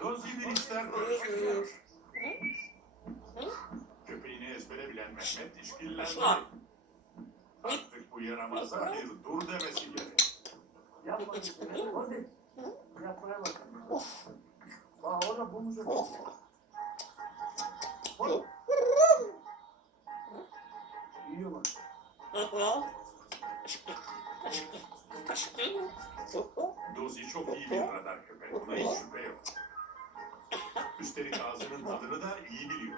Dozi işler karıştırıyor. Köpeğini ezbere bilen Mehmet işkillendi. Artık bu yaramaza bir dur demesi gerek. Yapma. Hadi. Yapmaya bak. Bak orada bulmuş. Bak. Yiyor bak. Dozi çok iyi bir radar köpek. Buna hiç şüphe. Üstelik ağzının tadını da iyi biliyor.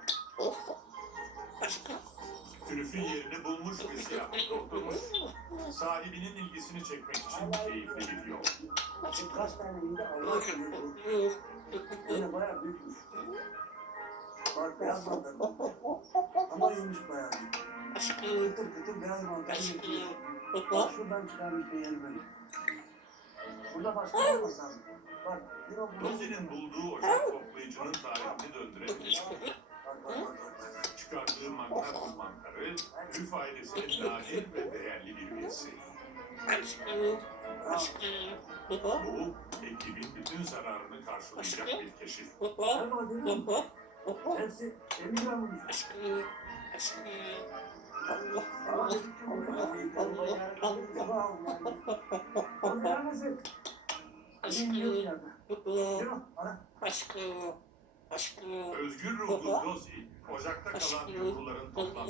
Trüfün yerini bulmuş bir siyah oturmuş. Sahibinin ilgisini çekmek için keyifli bir yol. Kaç tane indi Allah korusun. Yine bayağı büyükmüş. Bak beyaz mantar. Ama iyiymiş bayağı. Kıtır kıtır beyaz mantar. Bak şuradan çıkarmış böyle. Burada başka olmasa abi. Bak. Dozi'nin bulduğu ocak toplayıcının tarihini döndürebilir. Çıkardığı magnatum mantarı, Rüf ailesinin nadir ve değerli bir üyesi. Bu, ekibin bütün zararını karşılayacak bir keşif. Nerede o görüyor musun? Hepsi emin olmuş. Özgür ruhlu Dozi, ocakta kalan yavruların toplamı